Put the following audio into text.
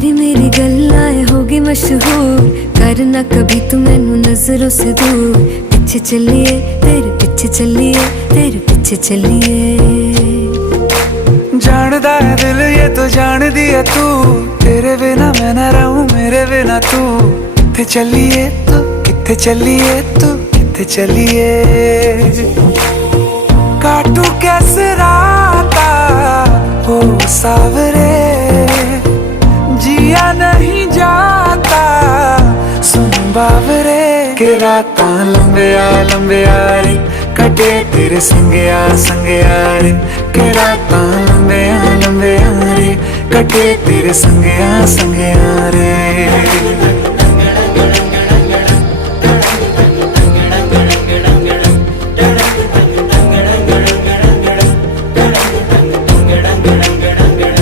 तेरी मेरी गल्लाएं होगी मशहूर, करना कभी तू मैनू नजरों से दूर। पीछे चलिए तेरे पीछे चलिए, तेरे पीछे चलिए। जानदा है दिल ये तो जान दिया तू, तेरे बिना मैं ना रहूं मेरे बिना तू। किथे चलिए तू, किथे चलिए तू, किथे चलिए। काटू कैसे राता हो सावरे, जिया नहीं जाता सुन बावरे। के राता लंबिया लंबिया रे, कटे तेरे संगया संगया रे। के राता लंबिया लंबिया रे, कटे तेरे संगया संगया रे।